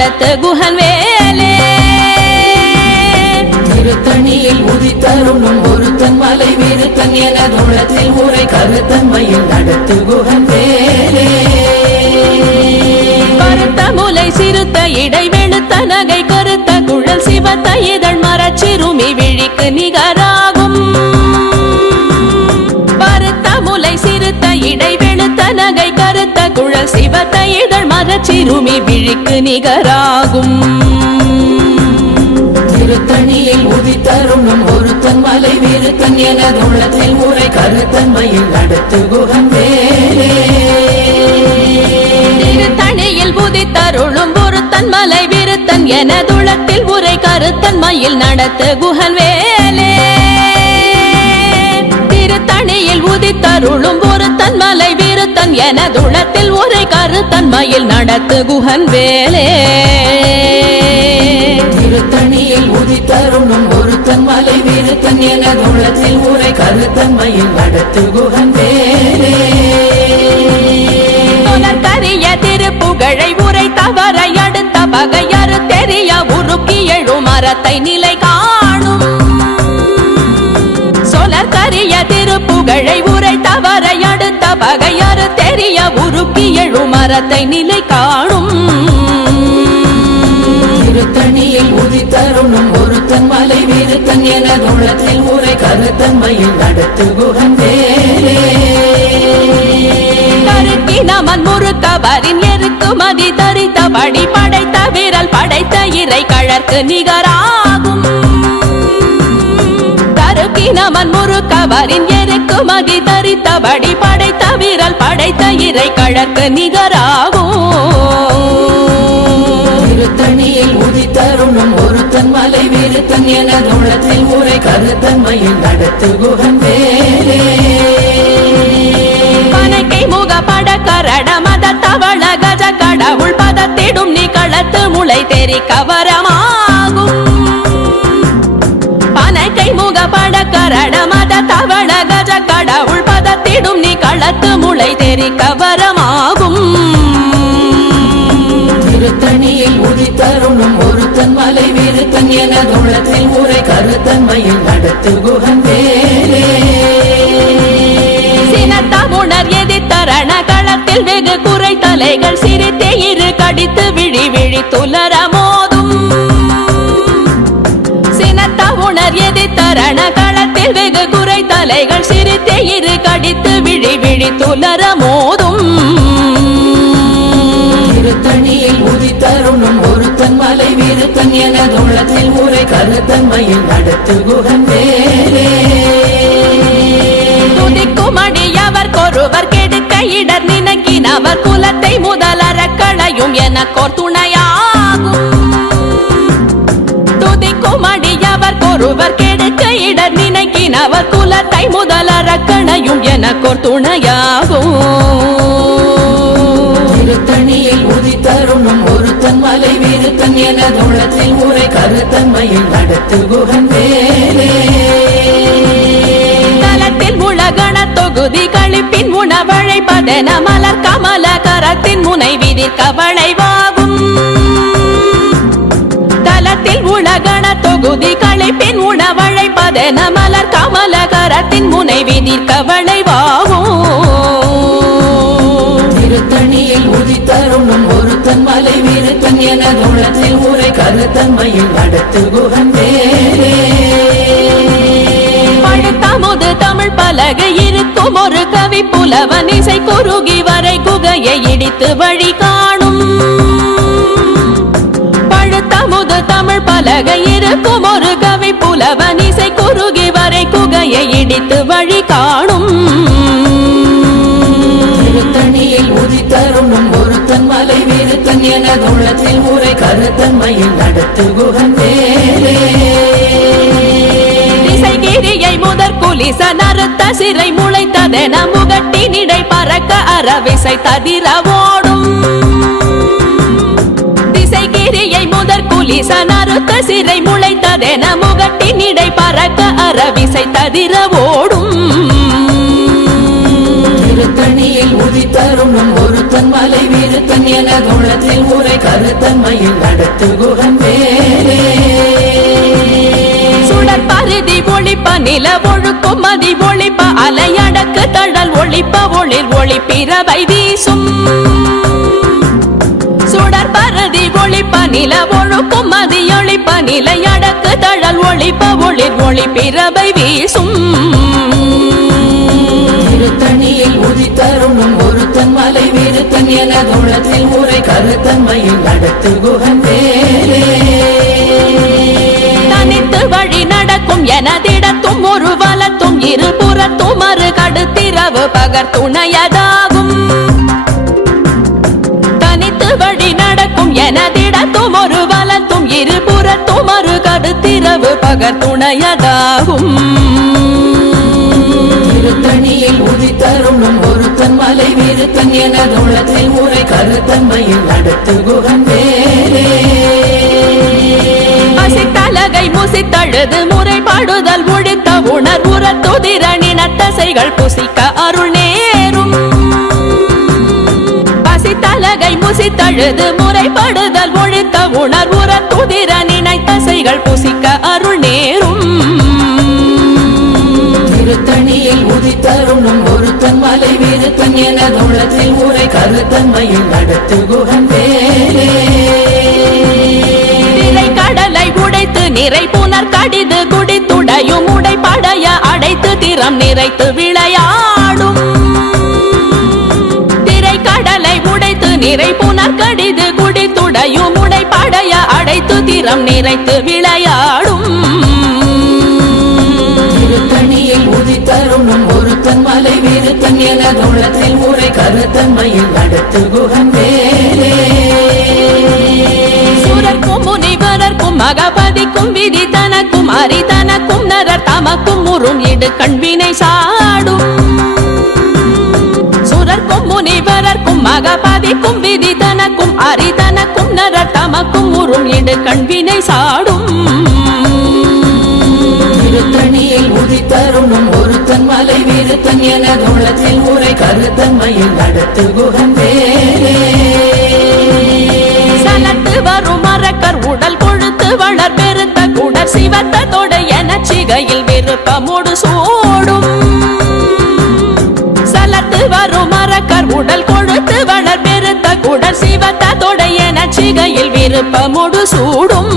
நடத்த குஹன் வேலே. திருத்தணியில் உதித்தருளும் ஒருத்தன் மலை விருத்தன் என துளத்தில் உரை கருத்தன்மையில் நடத்து குகன் வேலே. கருத்த முலை சிறுத்த இடை வெளுத்த நகை கருத்த குழல் சிவத்த இதழ் மரச்சிறுமி விழிக்கு நிகராகும் சிறுமி விழிக்கு நிகராகும். திருத்தணியில் உதித்தருளும் ஒருத்தன் மலை விருத்தன் என உள்ளத்தில் முறை கருத்தன்மையில் நடத்து குகன் வேலே திருத்தணியில் உதித்தருளும் பொருத்தன் மலை விருத்தன் என துளத்தில் உரை கருத்தன்மையில் நடத்து குகன் வேலே திருத்தணியில் உதித்தருளும் பொருத்தன் விருத்தன் என துளத்தில் உரை கருத்தன் மயில் நடத்து குஹன் வேலே. திருத்தணியில் உதித்தருளும் ஒருத்தன் மலை விருத்தன் என துளத்தில் உரை கருத்தன்மையில் நடத்து குகன் வேலே. கரிய திருப்புகழை உரை தவற அடுத்த பகையறு தெரிய உருக்கி எழும் மரத்தை நிலை காணும் தவற அடுத்த பகையறு தெரிய உருக்கி எழும் மரத்தை நிலை காணும். திருத்தணியில் உதித்தருளும் ஒருத்தன் மலை விருத்தன் என துளத்தில் உரை கருத்தன்மையில் நடத்து குகன் வேலே கருக்கினமன் முறுக்கவரின் எருக்கு மதி தரித்தபடி படைத்த விரல் படைத்த இறை கழற்கு நிகராகும். கருக்கினமன் முறுக்கவரின் எருக்கு மதி தரித்தபடி படைத்த விரல் படைத்த இறை கழற்கு நிகராகும். திருத்தணியில் உதித்தருளும் ஒருத்தன் மலை விருத்தன் என துளத்தில் உரை கருத்தன்மையில் நடத்து குகன் வேலே பனக்கை முக பட கரட மத தவள கஜ கடவுள் பதத்திடும் நீ களத்து முளை தெரி கவரமாகும் முக பட கரட மத தவள கஜ கடவுள் பதத்திடும் நீ களத்து முளை தெரி கவரமாகும். திருத்தணியில் உதித்தருளும் ஒருத்தன் மலை விருத்தன் என துளத்தில் உரை கருத்தன்மையில் நடத்து குகன் வேலே சினத்த உணர் எதிர்த்தரண களத்தில் வெகு குறை தலைகள் சிரித்தே இரு கடித்து விழி விழி துலர குறை தலைகள் சிரித்தே இரு கடித்து விழி விழி துலர மோதும். திருத்தணியில் உதித்தருளும் ஒருத்தன் மலை விருத்தன் என துளத்தில் உரை கருத்தன்மையில் நடத்து குகன் வேலே துதிக்கும் அடியவர் கொருவர் கெடுக்க இடர் நினைக்கினவர் குலத்தை முதலற களையும் எனக்கோர் துணையாகும் கொருவர் கெடுக்க இடர் நினைக்கினவர் குலத்தை முதலற களையும் எனக்கோர் துணையாகும் திருத்தணியில் உதித்தருளும் ஒருத்தன் மலை விருத்தன் என துளத்தில் உரை கருத்தன்மையில் நடத்து குகன் வேலே தலத்தில் உலகண தொகுதி கழிப்பின் உணவழைப்பதென மலர் கமல கரத்தின் முனை விதிர்க்க வளைவாகும். தலத்தில் உலகண தொகுதி கழிப்பின் உணவழைப்பதென மலர் கமல கரத்தின் முனை விதிர்க்க வளைவாகும் திருத்தணியில் உதித்தருளும் ஒருத்தன் மலை விருத்தன் என துளத்தில் உரை கருத்தன்மையில் நடத்து குகன் வேலே பழுத்தமுது தமிழ் பலகை இருக்கும் ஒரு கவி புலவன் இசை குறுகி வரை குகையை இடித்து வழி காணும். தமிழ் பலகை இருக்கும். ஒரு கவி புலவன் இசை குறுகி வரை குகையை இடித்து வழி காணும். திருத்தணியில் உதித்தருளும் ஒருத்தன் மலை விருத்தன் என துளத்தில் உரை கருத்தன்மையில் நடத்து குகன் வேலே திசைகிரியை முதற் குலிச நறுத்த சிறை முளைத்ததென முகட்டினிடை பறக்க அறவிசை ததிர ஓடும் நறுத்த சிறை முளைத்ததென முகட்டினிடை பறக்க அறவிசை ததிர ஓடும். திருத்தணியில் உதித்தருளும் ஒருத்தன் மலை வீருத்தன் என குணத்தில் உரை கருத்தன்மையில் நடத்து குகன் பருதி ஒளிப்ப நில ஒழுக்கும் மதி ஒளிப்ப அலையடக்கு தழல் ஒளிப்ப ஒளிர் ஒளி பிறவை வீசும். நில ஒழுக்கும் மதி ஒளிப்ப நிலையடக்கு தழல் ஒளிப்ப ஒளிர் ஒளி பிறவை வீசும். திருத்தணியில் உதித்தருணும் ஒருத்தன் மலை வீருத்தன் என குணத்தில் உரை கருத்தன்மையில் நடத்து குகன் வேலே தனித்து வழி நடக்கும் எனதிடத்தும் ஒரு வலத்தும் இருபுறத்தும் மறு கடுத்திரவு பகர் துணையதாகும் இருபுறத்தும் மறு கடுத்திரவு பகர் துணையதாகும் திருத்தணியில் உதித்தருணும் ஒருத்தன் மலை வீருத்தன் என குணத்தில் உரை கருத்தன்மையில் நடத்து குகன் வேலே பசித்தலகை முசித்தழுது முறைப்பாடுதல் ஒழித்த உணர்வுற துதிரணின தசைகள் புசிக்க அருள் நேரும். பசித்தலகை முசித்தழுது முறைப்படுதல் நினைத்தசைகள் புசிக்க அருள் நேரும். திருத்தணியில் உதித்தருணும் ஒருத்தன் மலை வீருத்தன் என குணத்தில் உரை கருத்தன்மையில் நடத்து திரை கடலை உடைத்து நிறை புனர் கடிது குடித்துடையும் உடைப்படைய அடைத்து திறம் நிறைத்து விளையாடும். திரை கடலை உடைத்து நிறை புனர் கடிது குடித்துடையும் உடைப்படைய அடைத்து திறம் நிறைத்து விளையாடும். திருத்தணியில் உதித்தருணும் ஒருத்தன் மலை வீருத்தன் என குணத்தில் உரை கருத்தன்மையில் நடத்து குகன் வேலே சுரர்க்கும் முனிவரர்க்கும் மகபதிக்கும் விதி தனக்கும் அரி தனக்கும் நரர் தமக்கும் உறும் இடு கண்வினை சாடும். மகபதிக்கும் விதி தனக்கும் அரி தனக்கும் நரர் தமக்கும் உறும் இடு கண்வினை சாடும். திருத்தணியில் உதித்தருணும் ஒருத்தன் மலை வீருத்தன் என குணத்தில் உரை கருத்தன்மையில் நடத்து குகன் வேலே சலத்து வரும் மரக்கர் உடல் கொழுத்து வளர் பெருத்த குடர் சிவத்த தொடை என சிகையில் விருப்பமோடு சூடும். சலத்து வரும் மரக்கர் உடல் கொழுத்து விருப்பமோடு சூடும்.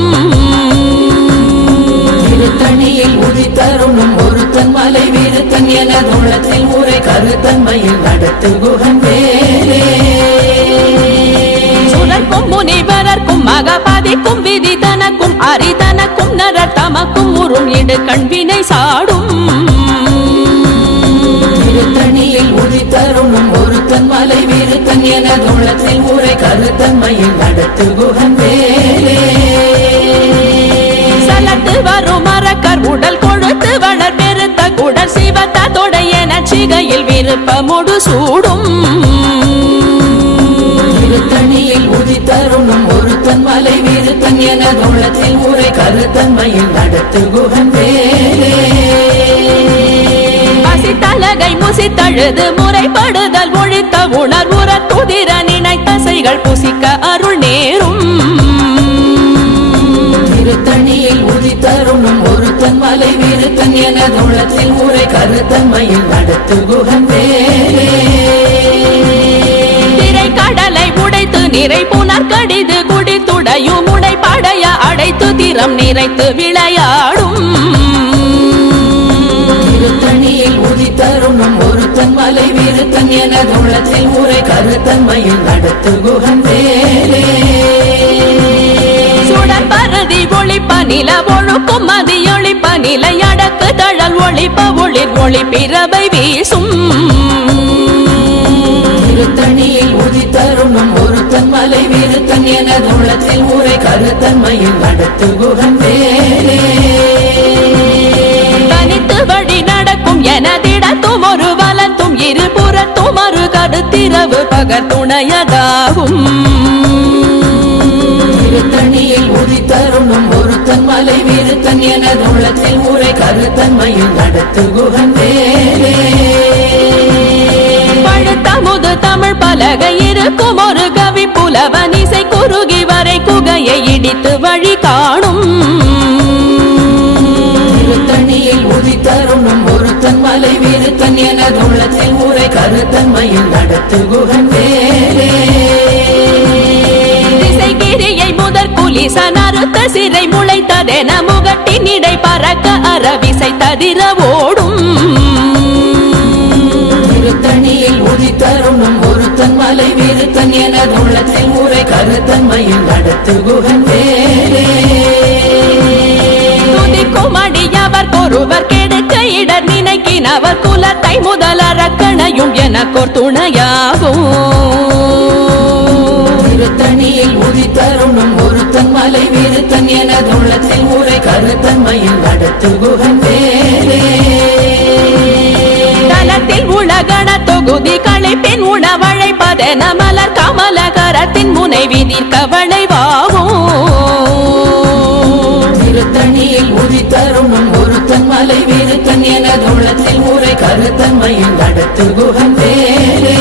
திருத்தணியில் உதித்தருணும் ஒருத்தன் மலை வீருத்தன் என குணத்தில் உரை கருத்தன்மையில் நடத்து குகன் வேலே சுரர்க்கும் முனிவரர்க்கும் மகபதிக்கும் விதி தனக்கும் அரி தனக்கும் நரர் தமக்கும் உறும் இடு கண்வினை சாடும். திருத்தணியில் ஒருத்தன் வீருத்தன் என குணத்தில் உரை கருத்தன்மையில் நடத்து குகன் வேலே சலத்து வரும் மரக்கர் உடல் கொழுத்து வளர் பெருத்த குடர் சிவத்த தொடையன சிகையில் விருப்பமோடு சூடும். திருத்தணியில் உதித்தருணும் ஒருத்தன் மலை வீருத்தன் என குணத்தில் உரை கருத்தன்மையில் நடத்து குகன் வேலே பசித்தலகை முசித்தழுது முறைப்படுதல் ஒழித்த உணர்வுற துதிர நினைத்தசைகள் புசிக்க அருள் நேரும். திருத்தணியில் உதித்தருணும் ஒருத்தன் மலை வீருத்தன் என குணத்தில் உரை கருத்தன்மையில் நடத்து குகன் திரை கடலை உடைத்து நிறை புனர் கடிது குடித்துடையும் உடைப்படைய அடைத்து திறம் நிறைத்து விளையாடும். திருத்தணியில் உதித்தருணும் ஒருத்தன் மலை வீருத்தன் என குணத்தில் உரை கருத்தன்மையில் நடத்து குகன் வேலே சுடர் பருதி ஒளிப்ப நில ஒழுக்கும் மதி ஒளிப்ப நிலையடக்கு தழல் ஒளிப்ப ஒளிர் ஒளி பிறவை வீசும். திருத்தணியில் உதித்தருணும் ஒருத்தன் மலை வீருத்தன் என குணத்தில் உரை கருத்தன்மையில் நடத்து குகன் வேலே கடுத்திரவு பகர் துணையதாகும். திருத்தணியில் உதித்தருணும் ஒருத்தன் மலை வீருத்தன் என குணத்தில் உரை கருத்தன்மையில் நடத்து குகன் வேலே பழுத்த முது தமிழ் பலகை இரு இருக்கும் ஒரு கவி புலவன் இசை குறுகி வரை குகையை இடித்து வழி காணும். திருத்தணியில் உதித்தருணும் ஒருத்தன் மலை வீருத்தன் எனது உள்ளத்தில் ஊரை கருத்தன்மையில் நடத்து குகன் வேலே திசைகிரியை முதற் குலிசன் அறுத்த சிறை முளைத்ததென முகட்டின் இடை பறக்க அறவிசை ததிர ஓடும். திருத்தணியில் உதித்தருணும் ஒருத்தன் மலை வீருத்தன் எனது உள்ளத்தில் ஊரை கருத்தன்மையில் நடத்து குகன் வேலே துதிக்கும் அடியவர் ஒருவர் கெடுக்க இடர் நினைக்கினவர் குலத்தை முதல் அரக்கணையும் எனக்கோர் துணையாகும் திருத்தணியில் உதித்தருணும் ஒருத்தன் மலை வீருத்தன் எனது உள்ளத்தில் ஊரை கருத்தன்மையில் நடத்து குகன் வேலே தலத்தில் உலகண தொகுதி களைப்பின் உணவழைப்பதென மலர் கமலகரத்தின் முனை விதிர்க்க திருத்தணியில் உதித்தருணும் ஒருத்தன் மலை வீருத்தன் எனது உள்ளத்தில் ஊரை கருத்தன்மையில் நடத்து குகன் வேலே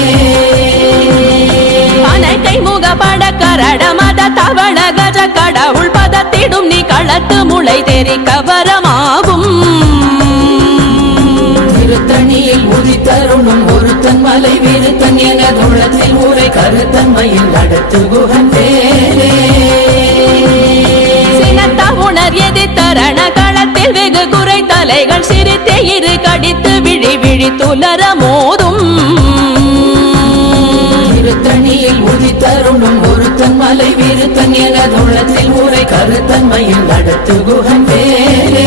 அனைத்தை முகப்பட கரட மத தவள கஜ கடவுள் பதத்திடும் நீ களத்து முளை தெரிக்க வரமாகும் திருத்தணியில் உதித்தருணும் ஒருத்தன் மலை வீருத்தன் எனது உள்ளத்தில் ஊரை கருத்தன்மையில் நடத்து குகன் வேலே இரு கடித்து விழி விழி துலர மோதும். திருத்தணியில் உதித்தருணும் ஒருத்தன் மலை வீருத்தன் எனது உள்ளத்தில் ஊரை கருத்தன்மையில் நடத்து குகன் வேலே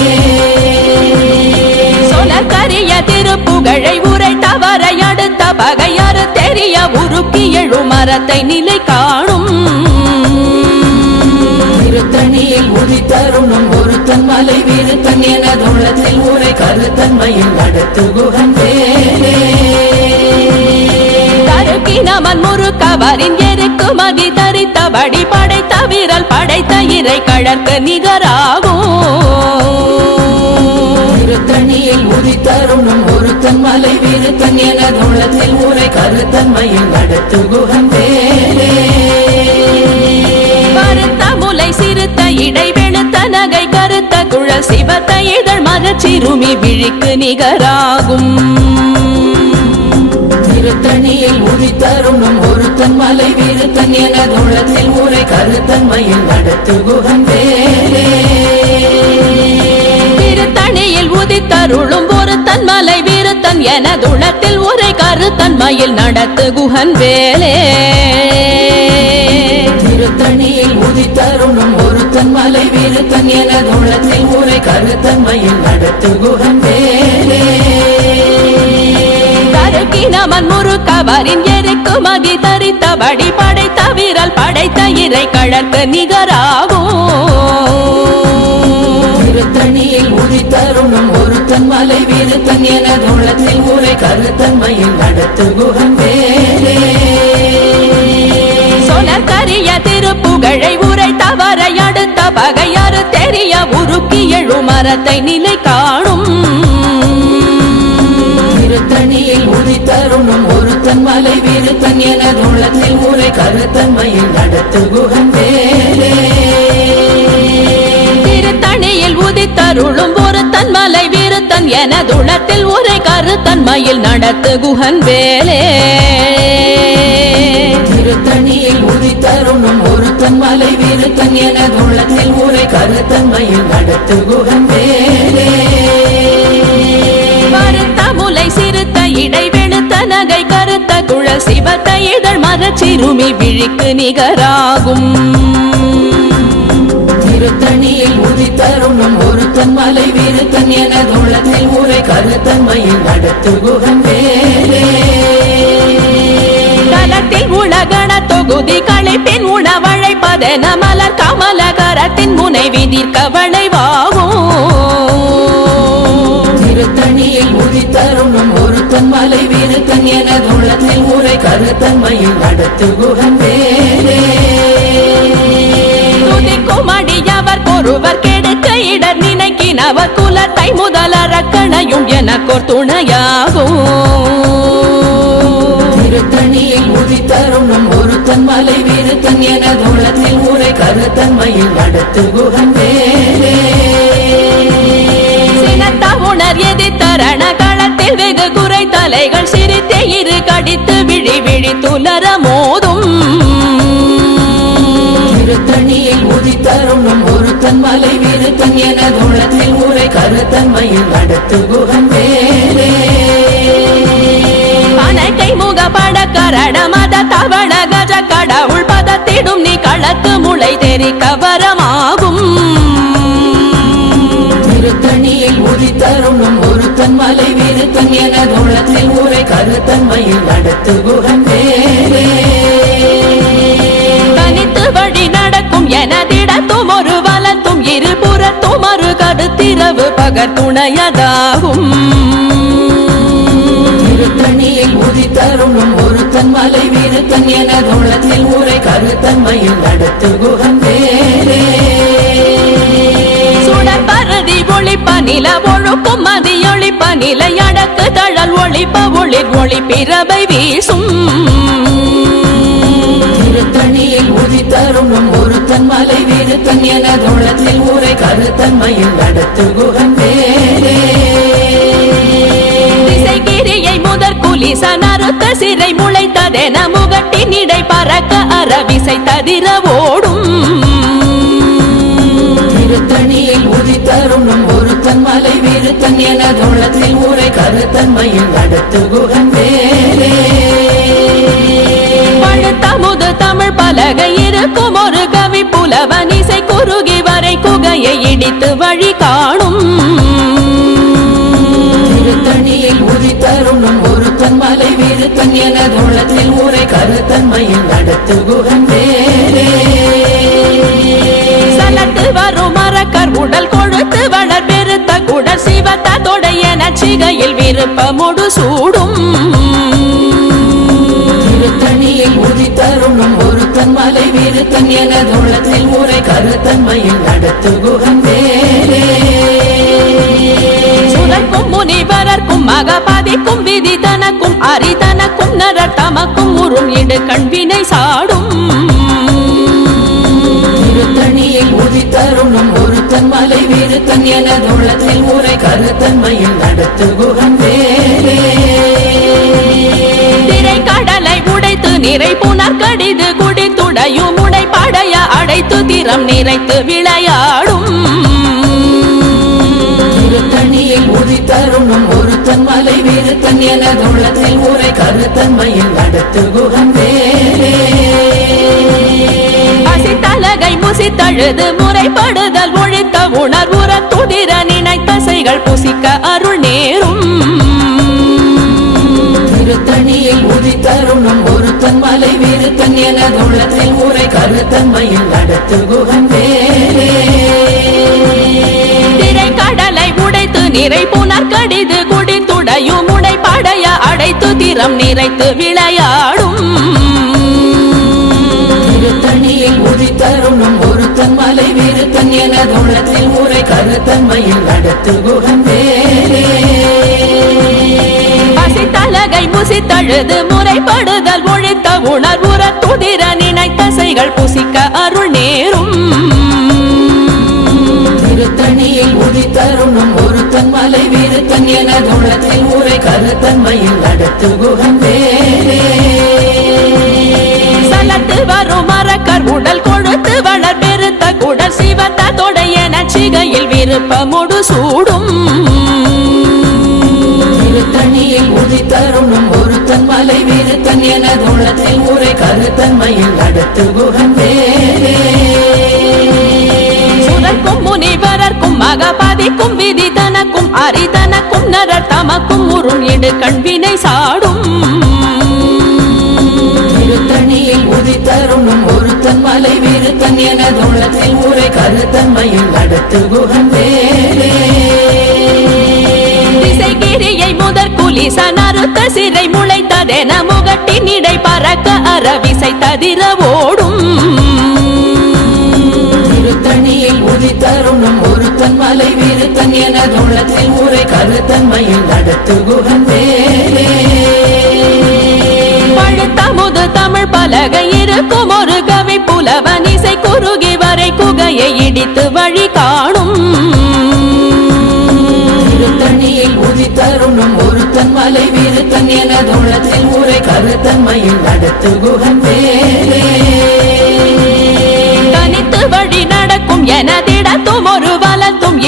சொலக்கரிய திருப்புகழை உரை தவறை அடுத்த பகையாறு தெரிய உருக்கி எழு மரத்தை நிலை காணும். திருத்தணியில் உதித்தருணும் ஒருத்தன் மலை வீருத்தன் எனது உள்ளத்தில் ஊரை கருத்தன்மையில் நடத்து குகன் தருக்கினமன் முறுக்கவரின் எருக்கு மதி தரித்தபடி படைத்த வீரல் படைத்த இறை கழற்கு நிகராகும். திருத்தணியில் உதித்தருணும் ஒருத்தன் மலை வீருத்தன் எனது உள்ளத்தில் ஊரை கருத்தன்மையில் நடத்து குகன் வேலே கருத்த முலை சிறுத்த இடை சிவத்த இதழ் மரச்சிறுமி விழிக்கு நிகராகும். திருத்தணியில் உதித்தருணும் ஒருத்தன் மலை வீருத்தன் எனது உள்ளத்தில் ஊரை கருத்தன்மையில் நடத்து குகன் வேலே திருத்தணியில் உதித்தருளும் ஒரு தன் மலை வீரத்தன் எனதுளத்தில் உரை கருத்தன்மையில் நடத்து குஹன் வேலே திருத்தணியில் உதித்தருணும் ஒருத்தன் மலை வீருத்தன் எனது உள்ளத்தில் ஊரை கருத்தன்மையில் நடத்து குகன் வேலே தருக்கினமன் முறுக்கவரின் எருக்கு மதி தரித்தபடி படைத்த வீரல் படைத்த இறை கழற்கு நிகராகும். திருத்தணியில் உதித்தருணும் ஒருத்தன் மலை வீருத்தன் எனது உள்ளத்தில் ஊரை கருத்தன்மையில் நடத்து குகன் வேலே சொலக்கரிய திருப்புகழை உரை தவறை பகையாறு தெரிய உருக்கி எழு மரத்தை நிலை காணும். திருத்தணியில் உதித்தருணும் ஒருத்தன் மலை விருத்தன் என உள்ளத்தில் ஊரை கருத்தன்மையில் நடத்து குகன் வேலே திருத்தணியில் உதித்தருளும் ஒரு தன் விருத்தன் என எனதுளத்தில் உரை கருத்தன்மையில் நடத்து குகன் வேலே மலை வீருத்தன் எனது உள்ளத்தில் ஊரை கருத்தன்மையில் நடத்து குகன் வேலே கருத்த முலை சிறுத்த இடை வெளுத்த நகை கருத்த குழல் சிவத்த இதழ் மரச்சிறுமி விழிக்கு நிகராகும். திருத்தணியில் உதித்தருணும் ஒருத்தன் மலை வீருத்தன் எனது உள்ளத்தில் ஊரை கருத்தன்மையில் நடத்து குகன் வேலே தொகுதி களைப்பின் உணவழைப்பதென மலர் கமலகரத்தின் முனை விதிர்க்க வளைவாகும் திருத்தணியில் உதித்தருணும் ஒருத்தன் மலை வீருத்தன் எனது உள்ளத்தில் ஊரை கருத்தன்மையில் நடத்து குகன் வேலே துதிக்கும் அடியவர் ஒருவர் கெடுக்க இடர் நினைக்கினவர் குலத்தை முதல் அரக்கணையும் எனக்கோர் துணையாகும். மாலை வீருத்தன் என தூளத்தில் ஊரை கருத்தன்மையில் நடத்து குகன் வேலே உணர் எதிர்த்தரண களத்தில் வெகு குறை தலைகள் சிரித்தே இரு கடித்து விழி விழி துலர மோதும். திருத்தணியில் உதித்தருணும் ஒருத்தன் மலை வீருத்தன் என தூளத்தில் ஊரை கருத்தன்மையில் நடத்து குகன் வேலே அனைக்கை முக பட கரட மத தவள பதத்திடும் நீ களத்து முளை தெரி கவரமாகும். திருத்தணியில் உதித்தருணும் ஒருத்தன் மலை வீருத்தன் என தோளத்தில் ஊரை கருத்தன்மையில் நடத்து குகன் தனித்து வழி நடக்கும் எனதிடத்தும் ஒரு வலத்தும் இருபுறத்தும் ஒரு கருத்திரவு பகர் துணையதாகும். திருத்தணியில் உதித்தருணும் ஒருத்தன் மலை வீருத்தன் என தோளத்தில் ஊரை கருத்தன்மையில் நடத்து குகன் வேலே சுடர் பருதி ஒளிப்ப நில ஒழுக்கும் மதியொளிப்ப நிலை அடக்கு தழல் ஒளிப்ப ஒளிர் ஒளி பிறவை வீசும். திருத்தணியில் உதித்தருணும் ஒருத்தன் மலை வீருத்தன் என தோளத்தில் ஊரை கருத்தன்மையில் நடத்து குகன் வேலே குலிச நறுத்த சிறை முளைத்ததென முகட்டின் இடை பறக்க அறவிசை ததிர ஓடும் திருத்தணியில் உதித்தருணும் ஒருத்தன் மலை வீருத்தன் என தோளத்தில் ஊரை கருத்தன்மையில் நடத்து குகன் வேலே பழுத்தமுது தமிழ் பலகை இருக்கும் ஒரு கவி புலவன் இசை குறுகி வரை குகையை இடித்து வழி மலை வீருத்தன் என தோளத்தில் ஊரை கருத்தன்மையில் நடத்து குகன் வேலே சலத்து வரும் மரக்கர் உடல் கொழுத்து வளர் பெருத்த குடல் சிவத்த தொடைய நச்சிகையில் விருப்பமுடு சூடும். திருத்தணியில் உதித்தருணும் ஒருத்தன் மலை வீருத்தன் என தோளத்தில் ஊரை கருத்தன்மையில் நடத்து குகன் வேலே சுரக்கும் முனிவரர்க்கும் மகபாதிக்கும் விதி தனக்கும் அரிதனக்கும் நரர் தமக்கும் உறும் இடு கண்வினை சாடும். திருத்தணியில் உதித்தருணும் ஒருத்தன் மலை வீருத்தன் என தோளத்தில் ஊரை கருத்தன்மையில் நடத்து குகன் வேலே திரை கடலை உடைத்து நிறை புனர் கடிது குடித்துடையும் உடை படைய அடைத்து திறம் நிறைத்து விளையாடும். உதித்தருணும் ஒருத்தன் மலை வீருத்தன் என தோளத்தில் ஊரை கருத்தன்மையில் நடத்து குகன் வேலே பசித்தலகை முசித்தழுது முறைப்படுதல் ஒழித்த உணர்வுற துதிர நினைத்தசைகள் புசிக்க அருள் நேரும். திருத்தணியில் உதித்தருணும் ஒருத்தன் மலை வீருத்தன் என தோளத்தில் ஊரை கருத்தன்மையில் நடத்து குகன் வேலே நிறை புனர் கடிது குடித்துடையும் உடை படைய அடைத்து திறம் நிறைத்து விளையாடும். திருத்தணியில் உதித்தருணும் ஒருத்தன் மலை வீருத்தன் என தோளத்தில் ஊரை கருத்தன்மையில் நடத்து வேலே பசித்தலகை முசித்தழுது முறைப்படுதல் ஒழித்த உணர்வுற துதிர நினைத்தசைகள் புசிக்க அருள் நேரும். திருத்தணியில் உதித்தருணும் வீருத்தன் என தோளத்தில் ஊரை கருத்தன்மையில் நடத்து குகன் வேலே சலத்து வரும் மரக்கர் உடல் கொழுத்து வளர் பெருத்த குடல் சிவத்த தொடைய நச்சிகையில் விருப்பமுடு சூடும். திருத்தணியில் உதித்தருணும் ஒருத்தன் மலை வீருத்தன் என தோளத்தில் ஊரை கருத்தன்மையில் வேலே சுரக்கும் முனிவரர்க்கும் மகபாதிக்கும் விதி தனக்கும் அரிதனக்கும் நரர் தமக்கும் உறும் இடு கண்வினை சாடும். திருத்தணியில் உதித்தருணும் ஒருத்தன் மலை வீருத்தன் என தோளத்தில் ஊரை கருத்தன்மையில் நடத்து திசைகிரியை முதற் குலிச நறுத்த சிறை முளைத்ததென முகட்டின் இடை பறக்க அறவிசை ததிர ஓடும் வீருத்தன் என தோளத்தில் ஊரை கருத்தன்மையில் நடத்து வேலே பழுத்தமுது தமிழ் பலகை இரு இருக்கும் ஒரு கவி புலவன் இசை குறுகி வரை குகையை இடித்து வழி காணும். திருத்தணியில் உதித்தருணும் ஒருத்தன் மலை வீருத்தன் எனதுள்ளத்தில் உரை கருத்தன்மையில் நடத்து குகன் வேலே தனித்து வழி நடக்கும் எனதிடத்தும் ஒரு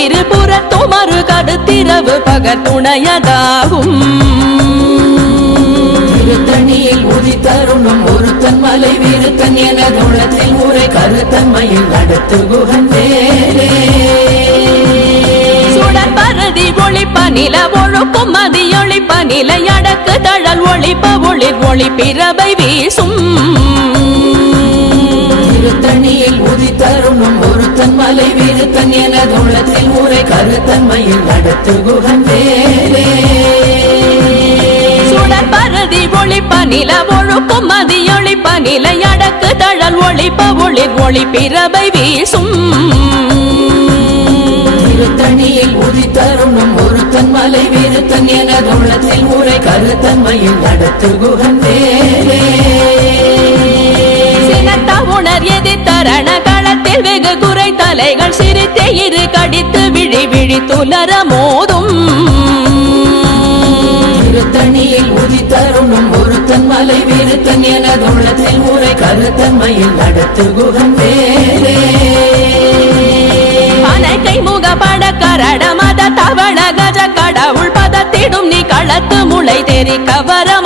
இருபுறத்தும் ஒரு கடுத்திரவு பகர் துணையதாகும். திருத்தணியில் உதித்தருணும் ஒருத்தன் மலை வீருத்தன் எனதுள்ளத்தில் உரை கருத்தன்மையில் நடத்து குகன் வேலே சுடர் பரதி ஒளிப்ப நில ஒழுக்கும் மதி ஒளிப்ப நிலை அடக்கு தழல் ஒளிப்ப ஒளிர் ஒளி பிறவை வீசும். திருத்தணியில் உதித்தருணும் ஒருத்தன் மலை வீருத்தன் எனதுள்ளத்தில் உரை கருத்தன்மையில் நடத்து குகன் வேலே பரதி ஒளிப்ப நில ஒழுக்கும் மதி ஒளிப்ப நிலை அடக்கு தழல் ஒளிப்ப ஒளிர் ஒளி பிறவை வீசும். திருத்தணியில் உதித்தருணும் ஒருத்தன் மலை வீருத்தன் எனதுள்ளத்தில் உரை கருத்தன்மையில் நடத்து குகன் வேலே உணர் எதிர்த்தரண களத்தில் வெகு குறை தலைகள் சிரித்தே இரு கடித்து விழி விழி துலர மோதும். திருத்தணியில் உதித்தருணும் ஒருத்தன் மலை வீருத்தன் எனதுள்ளத்தில் உரை கருத்தன்மையில் நடத்து குகன் வேலே அனைக்கை முகப்பட கரட மத தவள கஜ கடவுள் பதத்திடும் நீ களத்து முளை தெரி கவரமாகும்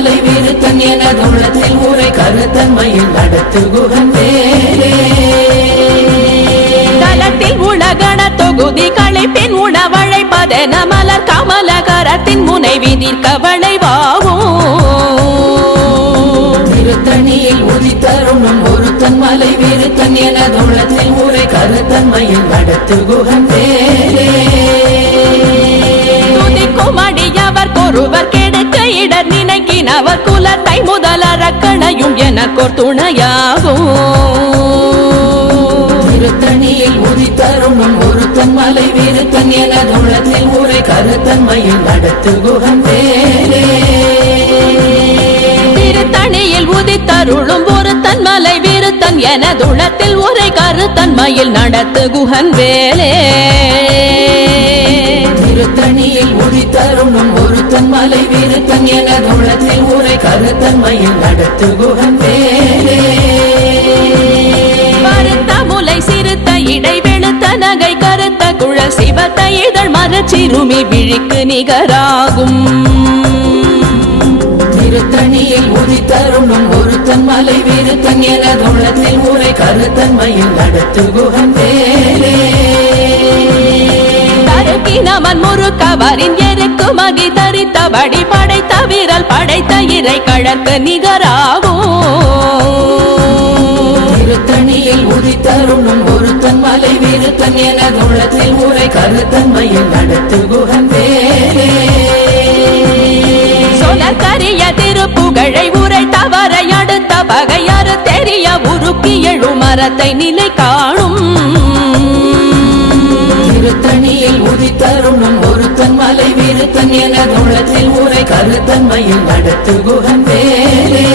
மலை வீருத்தன் எனதுள்ளத்தில் உரை கருத்தன்மையில் நடத்து குகன் வேலே தலத்தில் உலகண தொகுதி களைப்பின் உணவழைப்பதென மலர் கமல கரத்தின் முனை விதிர் கவளைவாகும் திருத்தணியில் உதித்தருணும் ஒருத்தன் மலை வீருத்தன் எனதுள்ளத்தில் உரை கருத்தன்மையில் நடத்து குகன் வேலே துதிக்கும் அடியவர் கொருவர் கெடுக்க இடர் நினைக்கினவர் குலத்தை முதலறக்கணையும் எனக்கோர் துணையாகும் திருத்தணியில் உதித்தருணும் ஒருத்தன் மலை வீருத்தன் எனதுள்ளத்தில் உரை கருத்தன்மையில் நடத்து குகன் வேலே திருத்தணியில் உதித்தருளும் ஒரு தன்மலை விருத்தன் எனதுளத்தில் உரை கருத்தன்மையில் நடத்து குஹன் வேலே திருத்தணியில் உதித்தருணும் ஒருத்தன் மலை வீருத்தன் எனதுள்ளத்தில் உரை கருத்தன்மையில் நடத்து குகன் வேலே கருத்த முலை சிறுத்த இடை வெளுத்த நகை கருத்த குழல் சிவத்த இதழ் மரச்சிறுமி விழிக்கு நிகராகும். திருத்தணியில் உதித்தருணும் ஒருத்தன் மலை வீருத்தன் எனதுள்ளத்தில் உரை கருத்தன்மையில் நடத்து குகன் வேலே தருக்கினமன் முறுக்கவரின் எருக்கு மகி தரித்தபடி படைத்த விரல் படைத்த இறை கழற்கு நிகராகும். திருத்தணியில் உதித்தருணும் ஒருத்தன் மலை வீருத்தன் எனதுள்ளத்தில் உரை கருத்தன்மையில் நடத்து குகன் வேலே சொலக்கரிய திருப்புகழை உரை தவறை அடுத்த பகையாறு தெரிய உருக்கி எழு மரத்தை நிலை காணும். மலையில் உதித்தரும் உதித்தருணும் ஒருத்தன் மலை வீருத்தன் எனதுள்ளத்தில் உரை கருத்தன்மையில் நடத்து குகன் வேலே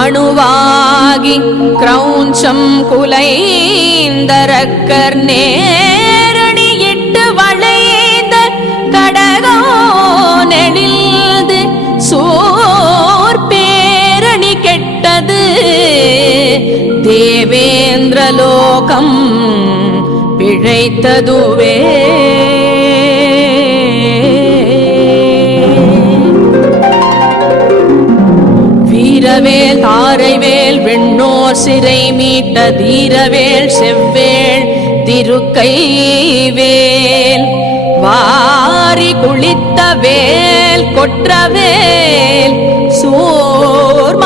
அணுவாகி கிரௌஞ்சம் குலைந்தரக்கர் நேரணியிட்டு வளைந்த கடகோ நெடில்து சோர் பேரணி கெட்டது. தேவேந்திரலோகம் பிழைத்ததுவே. வீரவேல் வெண்ணோர் சிறை மீட்ட தீரவேல் செவ்வேள் திருக்கைவேல். வாரி குளித்த வேல் கொற்றவேல் சோர்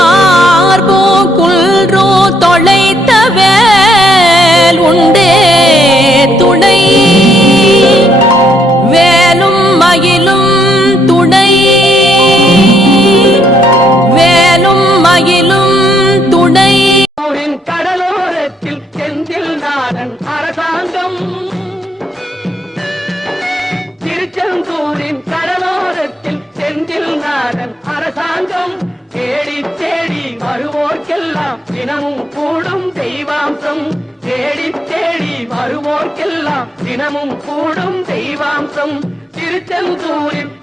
தினமும் கூடும் தெய்வாம்சம் திருச்செந்தூரில்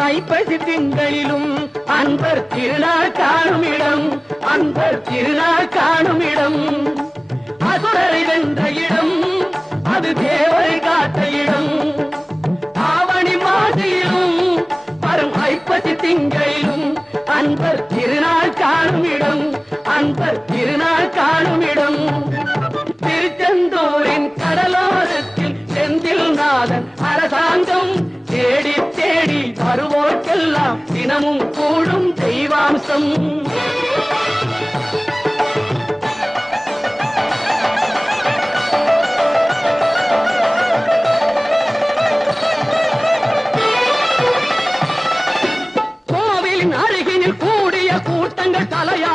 ஐப்பசி திங்களிலும் அன்பர் திருநாள் காணும் இடம் அன்பர் திருநாள் காணும் இடம். அசுரரை வென்ற இடம் அது தேவரை காத்த இடம். ஆவணி மாசையிலும் வரும் ஐப்பசி திங்களிலும் அன்பர் திருநாள் காணும் இடம் அன்பர் திருநாள் காணும் இடம். திருச்செந்தூரின் கடலோரத்தில் செந்தில் நாதன் அரசாங்கம் தேடி தேடி வருவோர்க்கெல்லாம் தினமும் கூடும் தெய்வாம்சம். கோவிலின் அருகினில் கூடிய கூட்டங்கள் தலையா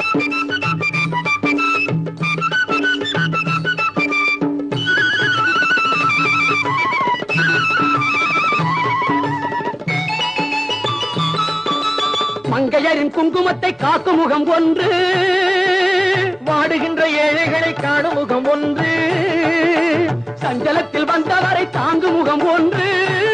மங்கையரின் குங்குமத்தை காக்கும் முகம் ஒன்று. வாடுகின்ற ஏழைகளை காணும் முகம் ஒன்று. சஞ்சலத்தில் வந்தவரை தாங்கும் முகம் ஒன்று.